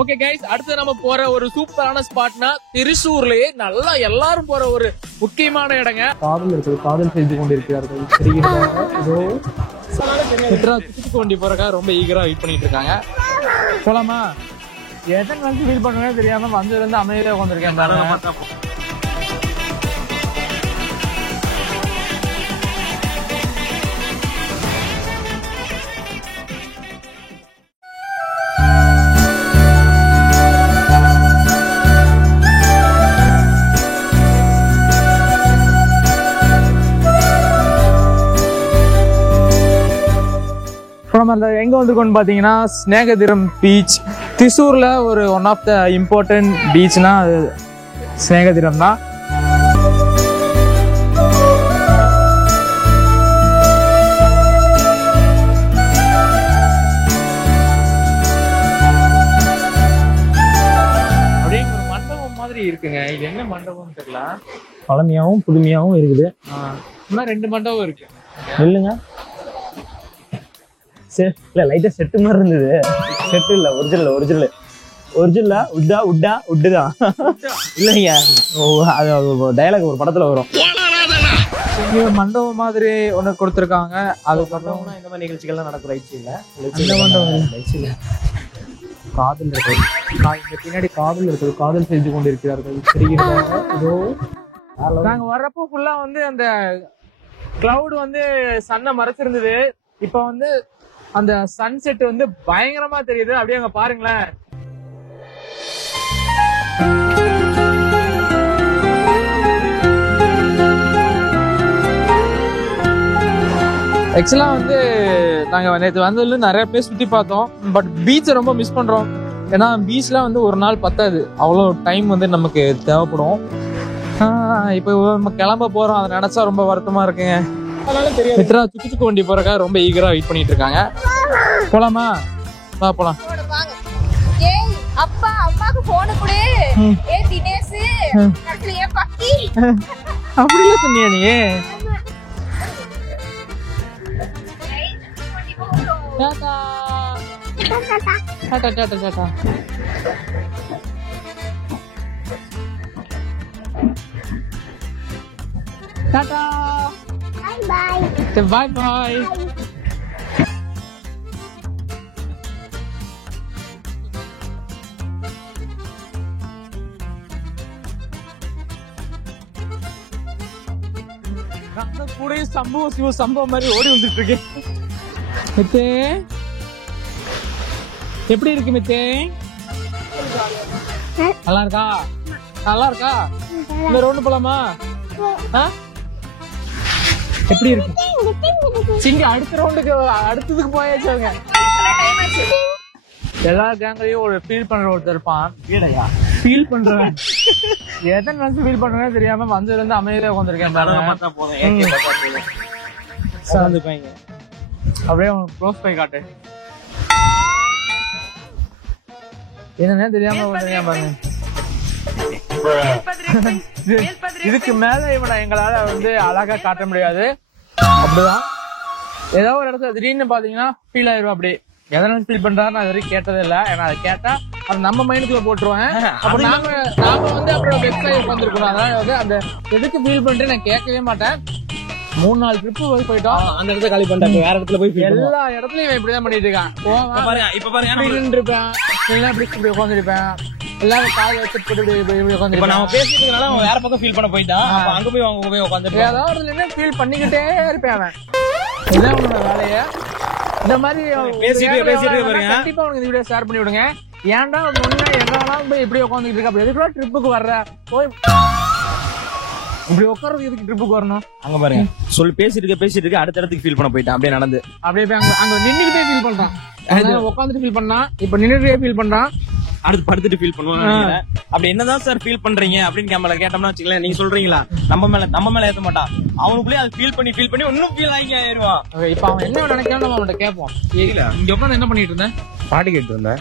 Okay guys, அடுத்து நம்ம போற ஒரு சூப்பரான ஸ்பாட்னா திருச்சூர்லயே நல்லா எல்லாரும் போற ஒரு முக்கியமான இடங்க. காதல் இருக்குது, காதல் செய்து கொண்டிருக்கிறார்கள். சுத்துக்கு வண்டி போறக்கா ரொம்ப ஈகரா வெயிட் பண்ணிட்டு இருக்காங்க. போலாமா? எத்தனை வந்து ஃபீல் பண்ணுவே தெரியாம வந்ததுல இருந்து அமைதியா உட்காந்துருக்கேன் பாருங்க. நம்ம எங்க வந்திருக்கோம்னு பாத்தீங்கன்னா ஸ்நேகதிரம் பீச். திசூர்ல ஒரு ஒன் ஆஃப் த இம்பார்ட்டன்ட் பீச்னா அது ஸ்நேகதிரம் தான். அப்படியே ஒரு மண்டபம் மாதிரி இருக்குங்க. இது என்ன மண்டபம்னு தெரியல, பழமையாவும் புதுமையாவும் இருக்குது. இன்னும் 2 மண்டபம் இருக்கு. இல்லைங்க, இல்ல லைட்டா செட்டு மாதிரி இருந்தது. செட்டு இல்ல, ஒரிஜினல் உட்டு தான் இல்லைங்க. அது டயலாக் ஒரு படத்துல வரும். இங்க மண்டபம் மாதிரி ஒண்ணு கொடுத்துருக்காங்க. அதுக்கப்புறம் இந்த மாதிரி நிகழ்ச்சிகள்லாம் நடக்கும். ரைட்ஸ் இல்ல, அந்த மண்டபம் ரைட்ஸ் இல்ல. காதல் இருக்குது, இங்க பின்னாடி காதல் இருக்குது, காதல் செய்து கொண்டிருக்கிறார்கள். நாங்க வர்றப்போ ஃபுல்லா வந்து அந்த கிளவுட் வந்து சன்னை மறைச்சிருந்தது. இப்ப வந்து அந்த சன்செட் வந்து பயங்கரமா தெரியுது. அப்படியே அங்க பாருங்களேன். ஆக்சுவலா வந்து நாங்க நேற்று வந்ததுல நிறைய பிளேஸ் சுத்தி பார்த்தோம். பட் பீச்சை ரொம்ப மிஸ் பண்றோம். ஏன்னா பீச்ல வந்து ஒரு நாள் பத்தாது, அவ்வளோ டைம் வந்து நமக்கு தேவைப்படும். இப்போ நம்ம கிளம்ப போறோம், அதை நினைச்சா ரொம்ப வருத்தமா இருக்குங்க. மித்ரா சுத்துக்கு வண்டி போறக்கா ரொம்ப ஈகரா வெயிட் பண்ணிட்டு இருக்காங்க. போலாமா? வா போலாம். ஏய் அப்பா அம்மாக்கு போன் கொடு. ஏய் தினேஷ் கடைசில ஏன் பக்கி அப்படியே சொன்னியா நீ? Tata Tata Tata Tata. Tata bye bye பாய். கூட சம்பவம் மாதிரி ஓடி வந்துட்டு இருக்கேன். மித்தே எப்படி இருக்கு மித்தே? நல்லா இருக்கா? நல்லா இருக்கா? இந்த ரோடு போலாமா? எப்படி இருக்கு? சிங்க அடுத்த ரவுண்டுக்கு அடுத்ததுக்கு போயாச்சுங்க. எல்லா கேங்கையும் ஒரு ஃபீல் பண்ற ஒருத்தர் இருப்பான். ஃபீல் பண்றவன் எத்தனை நிமிஷம் ஃபீல் பண்றேன்னு தெரியாம வந்ததுல இருந்து அமைதியா உட்காந்துருக்கேன். அப்படியே க்ளோஸ் போய் காட்டு. என்னன்னே தெரியாம பாருங்க. இதுக்கு மேல இவனை எங்களால வந்து அழகா காட்ட முடியாது. அப்படிதான் ஏதோ ஒரு இடத்துல திடீர்னு பாத்தீங்கன்னா ஃபீல் ஆயிரும். அப்படி எதனால ஃபீல் பண்றாரு நான் இது வரைக்கும் கேட்டதே இல்லை. ஏன்னா அதை கேட்டா அது நம்ம மைண்டுக்குள்ள போட்டுருவேன். அப்ப நாம வந்து அப்புறம் வெப்சைட் உட்காந்துருக்கணும். அதனால வந்து அந்த எதுக்கு ஃபீல் பண்ணிட்டு நான் கேட்கவே மாட்டேன். 3-4 ட்ரிப்பு போயிட்டோம். அந்த இடத்துல காலி பண்ணிட்டேன். வேற இடத்துல போய் எல்லா இடத்துலயும் இப்படிதான் பண்ணிட்டு இருக்கான். இப்ப பாருங்க இருப்பேன், எல்லாம் இப்படி உட்காந்துருப்பேன். எல்லாரும் கால் வச்சு நம்ம பேசிட்டதுனால அவன் வேற பக்கம் ஃபீல் பண்ண போயிட்டான். அங்க போய் உட்காந்துட்டு ஏதாவது ஃபீல் பண்ணிக்கிட்டே இருப்பேன். அவன் இதான் உன்னோட வேலைய. இந்த மாதிரி கண்டிப்பா உனக்கு இந்த வீடியோ ஷேர் பண்ணி விடுங்க. ஏன்டா முன்ன எங்கெல்லாம் போய் இப்படி உட்காந்துட்டு இருக்க? அப்படி எதுக்குள்ள ட்ரிப்புக்கு வர்ற? போய் இப்படி உட்கார்றது எதுக்கு ட்ரிப்புக்கு வரணும்? அங்க பாருங்க சொல்லி பேசிட்டு இருக்க அடுத்த இடத்துக்கு ஃபீல் பண்ண போயிட்டான். அப்படியே நடந்து அப்படியே அங்க நின்னுக்கிட்டே ஃபீல் பண்றான். உட்காந்துட்டு ஃபீல் பண்ணான், இப்ப நின்னுட்டே ஃபீல் பண்றான். அடுத்து படுத்துட்டு ஃபீல் பண்ணுவாங்க. அப்படி என்னதான் சார் ஃபீல் பண்றீங்க அப்படின்னு கேட்டோம்னா வச்சுக்கலாம். நீங்க சொல்றீங்களா நம்ம மேல ஏத்த மாட்டான். அவனுக்குள்ளே அது ஃபீல் பண்ணி இன்னும் ஃபீல் ஆகி ஆயிருவான். இப்ப அவன் என்ன நினைக்காம நம்ம அவன்கிட்ட கேட்போம். இங்க உட்காந்து என்ன பண்ணிட்டு இருந்தேன்? பாட்டு கேட்டு இருந்தேன்.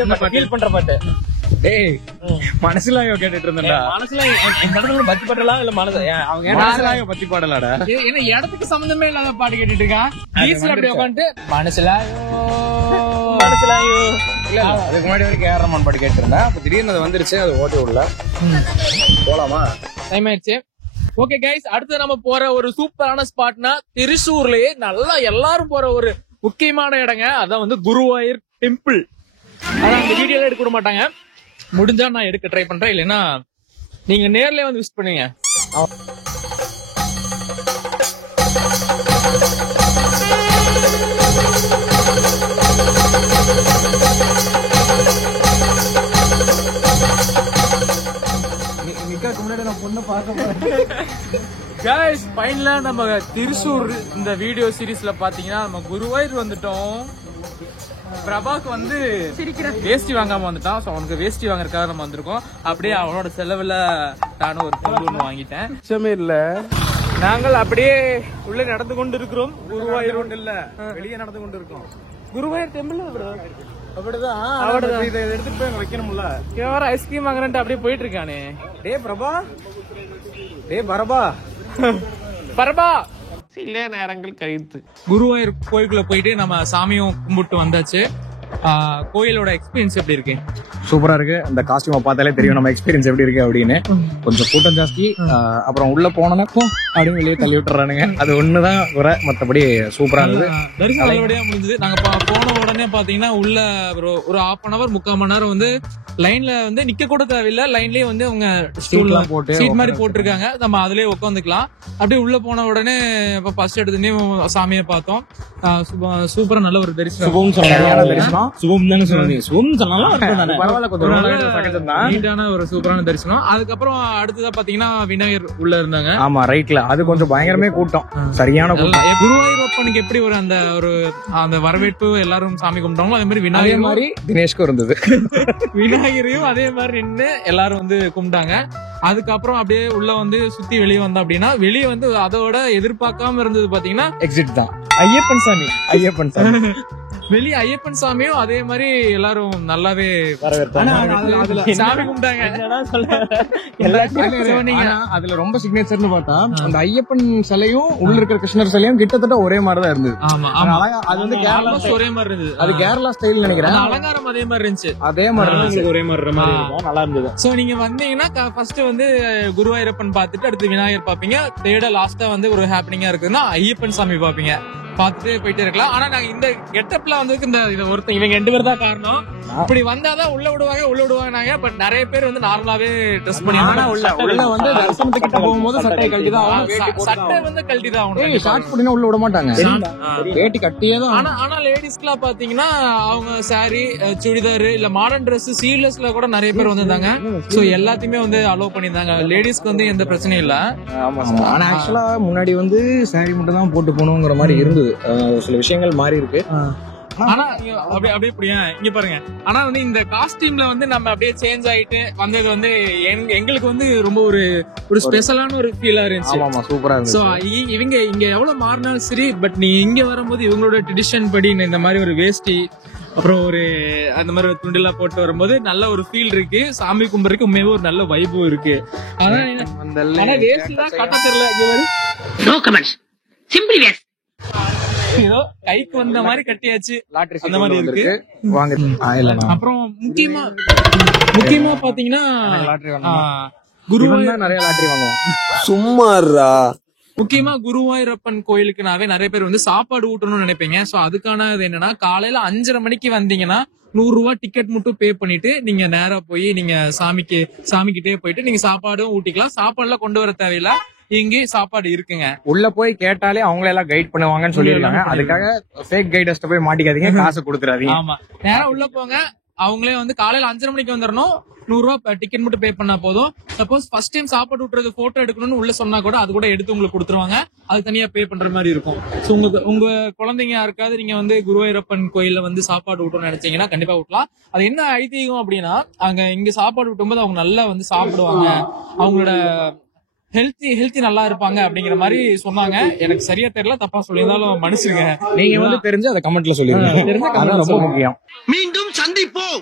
என்ன ஃபீல் பண்ற பாட்டு? டேய் மனசுல கேட்டுட்டு இருந்தா மனசுல பத்தி பாடலாம் இல்ல மனசுல பத்தி பாடலாடா. ஏன்னா இடத்துக்கு சம்பந்தமே இல்லாத பாட்டு கேட்டுட்டு இருக்கான். பீச்ல அப்படி உட்காந்துட்டு மனசுலாயோ இல்ல அதுக்கு முன்னாடி வரைக்கும் ஏஆர் ரஹ்மான் பாட்டு கேட்டிருந்தேன். அப்ப திடீர்னு அது வந்துருச்சு, அது ஓட்டி உள்ள போலாமா? டைம் ஆயிடுச்சு. ஓகே கைஸ், அடுத்து நம்ம போற ஒரு சூப்பரான ஸ்பாட்னா திருச்சூர்லயே நல்லா எல்லாரும் போற ஒரு முக்கியமான இடங்க. அதான் வந்து குருவாயூர் டெம்பிள். அதான் அந்த வீடியோல எடுக்க விட மாட்டாங்க. முடிஞ்சா நான் எடுக்க ட்ரை பண்றேன், இல்லைன்னா நீங்க நேர்லயே வந்து விசிட் பண்ணுவீங்க. Guys, ஃபைனலா நம்ம திருச்சூர் இந்த வீடியோ சீரிஸ்ல பாத்தீங்கன்னா நம்ம குருவாயூர் வந்துட்டோம். பிரபாக்கு வந்து வேஷ்டி வாங்காம வந்துட்டான். சோ அவனுக்கு வேஷ்டி வாங்குறதுக்காக நம்ம வந்திருக்கோம். அப்படியே அவனோட செலவுல நானும் ஒரு பொருள் ஒண்ணு வாங்கிட்டேன். இல்ல நாங்கள் அப்படியே உள்ள நடந்து கொண்டு இருக்கிறோம். குருவாயூர் ஒன்று இல்ல, வெளியே நடந்து கொண்டு இருக்கோம். குருவாயூர் டெம்பிள் அப்படிதான் இதை எடுத்துட்டு போய் அங்க வைக்கணும்ல. யாரும் ஐஸ்கிரீம் வாங்குறேன்ட்டு அப்படியே போயிட்டு இருக்கானே. டே பிரபா, டே பரபா, பரபா சில நேரங்கள் கழித்து குருவாயூர் கோயிலுக்குள்ள போயிட்டு நம்ம சாமியும் கும்பிட்டு வந்தாச்சு. கோயிலோட எக்ஸ்பீரியன்ஸ் எப்படி இருக்கு? சூப்பரா இருக்கு. அந்த காஸ்டியூமை பார்த்தாலே தெரியும் நம்ம எக்ஸ்பீரியன்ஸ் எப்படி இருக்கு அப்படின்னு. கொஞ்சம் கூட்டம் ஜாஸ்தி. அப்புறம் உள்ள போனோம்னா அப்படின்னு வெளியே தள்ளி விட்டுறானுங்க. அது ஒண்ணுதான் குறை, மத்தபடி சூப்பரா இருந்தது. தரிசனம் நல்லபடியா முடிஞ்சது. நாங்க போன உடனே பாத்தீங்கன்னா உள்ள ஒரு 1/2 மணி நேரம் 3/4 மணி நேரம் வந்து லைன்ல வந்து நிக்க கூட தேவையில்லை. லைன்லயே வந்து அவங்க ஸ்டூல் போட்டு சீட் மாதிரி போட்டிருக்காங்க. நம்ம அதுலயே உட்காந்துக்கலாம். அப்படியே உள்ள போன உடனே ஃபர்ஸ்ட் எடுத்துனே சாமியை பார்த்தோம். சூப்பரா நல்ல ஒரு தரிசனம். சுபம் தானே சொல்லுங்க. சுபம் சொன்னாலும் பரவாயில்ல, கொஞ்சம் நீட்டான ஒரு சூப்பரான தரிசனம். அதுக்கப்புறம் அடுத்ததா பாத்தீங்கன்னா விநாயகர் உள்ள இருந்தாங்க. ஆமா ரைட்ல அது கொஞ்சம் பயங்கரமே கூட்டம், சரியான கூட்டம். குருவாயூர் அப்பனுக்கு எப்படி ஒரு அந்த வரவேற்பு எல்லாரும் சாமி கும்பிட்டாங்களோ அதே மாதிரி விநாயகர் மாதிரி தினேஷ்க்கும் இருந்தது. விநாயகரையும் அதே மாதிரி நின்று எல்லாரும் வந்து கும்பிட்டாங்க. அதுக்கப்புறம் அப்படியே உள்ள வந்து சுத்தி வெளியே வந்தோம் அப்படின்னா வெளியே வந்து அதோட எதிர்பார்க்காம இருந்தது பாத்தீங்கன்னா எக்ஸிட் தான் ஐயப்பன் சாமி. ஐயப்பன் சாமி வெளியே ஐயப்பன் சாமியும் அதே மாதிரி எல்லாரும் நல்லாவே சாமி கும்பிட்டாங்க. அதுல ரொம்ப சிக்னேச்சர்னு பார்த்தா அந்த ஐயப்பன் சிலையும் உள்ள இருக்கிற கிருஷ்ணர் சிலையும் கிட்டத்தட்ட ஒரே மாதிரிதான் இருந்தது. அது வந்து ஒரே மாதிரி இருந்தது. அது கேரளா ஸ்டைல் நினைக்கிறேன். அலங்காரம் அதே மாதிரி இருந்துச்சு. அதே மாதிரி ஒரே மாதிரி நல்லா இருந்தது. சோ நீங்க வந்தீங்கன்னா ஃபர்ஸ்ட் வந்து குருவாயூரப்பன் பாத்துட்டு அடுத்து விநாயகர் பாப்பீங்க. தேர்டா லாஸ்டா வந்து ஒரு ஹாப்பனிங்கா இருக்குன்னா ஐயப்பன் சாமி பாப்பீங்க. பாத்துட்டு போயிட்டே இருக்கலாம். ஆனா நாங்க இந்த கெட்டப்ல வந்து ஒருத்தன் இவங்க 2 பேர் தான் காரணம். இப்படி வந்தாதான் உள்ள விடுவாங்க. பட் நிறைய பேர் வந்து நார்மலாவே ட்ரெஸ் பண்ணி உள்ள வந்து தரிசனத்துக்கிட்ட போகும்போது சட்டை கழட்டி தான் சட்டை வந்து கழட்டி தான் ஆகணும். ஷார்ட்ஸ் போட்டீங்கன்னா உள்ள விட மாட்டாங்க. வேட்டி கட்டியே தான். ஆனா லேடிஸ்க்குலாம் பாத்தீங்கன்னா அவங்க சாரி, சுடிதார் இல்ல மாடர்ன் ட்ரெஸ், சீரியஸ்ல கூட நிறைய பேர் வந்திருந்தாங்க. சோ எல்லாத்தையுமே வந்து அலோவ் பண்ணிருந்தாங்க. லேடிஸ்க்கு வந்து எந்த பிரச்சனையும் இல்ல. ஆனா ஆக்சுவலா முன்னாடி வந்து சாரி மட்டும் தான் போட்டு போகணுங்கிற மாதிரி இருந்தது. சில விஷயங்கள் மாறி இருக்கு. ஆனா அப்படியே புரியா இங்க பாருங்க. ஆனா வந்து இந்த காஸ்டியூம்ல வந்து நம்ம அப்படியே சேஞ்ச் ஆயிட்டு வந்தது வந்து எங்களுக்கு வந்து ரொம்ப ஒரு ஸ்பெஷலான ஒரு ஃபீலா இருந்துச்சு. ஆமா சூப்பரா இருந்துச்சு. சோ இவங்க இங்க எவ்வளவு மாறினாலும் சரி, பட் நீ இங்க வரும்போது இவங்களோட ட்ரெடிஷன் படி இந்த மாதிரி ஒரு வேஷ்டி அப்புறம் ஒரு அந்த மாதிரி ஒரு துண்டெல்லாம் போட்டு வரும்போது நல்ல ஒரு ஃபீல் இருக்கு. சாமி கும்பிடுறதுக்கு உண்மையாவே ஒரு நல்ல வைபும் இருக்கு. ஆனா வேஷ்டி தான் கட்ட தெரியல. No comments, simply waste. ஏதோ கைக்கு வந்த மாதிரி கட்டியாச்சு. அந்த மாதிரி இருக்கு. அப்புறம் முக்கியமா பாத்தீங்கன்னா குருவாயூர் நிறைய லாட்டரி வாங்குவோம். சும்மாறா. முக்கியமா குருவாயூரப்பன் கோயிலுக்குனாவே நிறைய பேர் வந்து சாப்பாடு ஊட்டணும்னு நினைப்பீங்க. சோ அதுக்கான என்னன்னா காலையில 5:30 மணிக்கு வந்தீங்கன்னா 100 ரூபாய் டிக்கெட் மட்டும் பே பண்ணிட்டு நீங்க நேரா போய் நீங்க சாமிக்கிட்டே போயிட்டு நீங்க சாப்பாடும் ஊட்டிக்கலாம். சாப்பாடு எல்லாம் கொண்டு வர தேவையில்ல, இங்கே சாப்பாடு இருக்குங்க. உள்ள போய் கேட்டாலே அவங்கள எல்லாம் கைட் பண்ணுவாங்கன்னு சொல்லிருக்காங்க. அதுக்காக ஃபேக் கைடர்ஸ்ட போய் மாட்டிக்காதீங்க, காசு கொடுத்துறாதீங்க. ஆமா, நேரா உள்ள போங்க. அவங்களே வந்து காலையில 5:30 மணிக்கு வந்துடணும். 100 ரூபாய் டிக்கெட் மட்டும் பே பண்ணா போதும். சப்போஸ் ஃபர்ஸ்ட் டைம் சாப்பாடு விட்டுறது போட்டோ எடுக்கணும்னு உள்ள சொன்னா கூட அது கூட எடுத்து உங்களுக்கு கொடுத்துருவாங்க. அது தனியா பே பண்ற மாதிரி இருக்கும். சோ உங்க குழந்தைங்க யாருக்காவது நீங்க வந்து குருவாயூரப்பன் கோயில்ல வந்து சாப்பாடு விட்டணும்னு நினைச்சீங்கன்னா கண்டிப்பா விட்டலாம். அது என்ன ஐதீகம் அப்படின்னா அங்க இங்க சாப்பாடு விட்டும்போது அவங்க நல்லா வந்து சாப்பிடுவாங்க, அவங்களோட ஹெல்த்தி நல்லா இருப்பாங்க அப்படிங்கிற மாதிரி சொன்னாங்க. எனக்கு சரியா தெரியல, தப்பா சொல்லியிருந்தாலும் மனுஷங்க. நீங்க வந்து தெரிஞ்சு அதை கமெண்ட்ல சொல்லிருங்க. அதான் ரொம்ப முக்கியம். மீண்டும் சந்திப்போம்.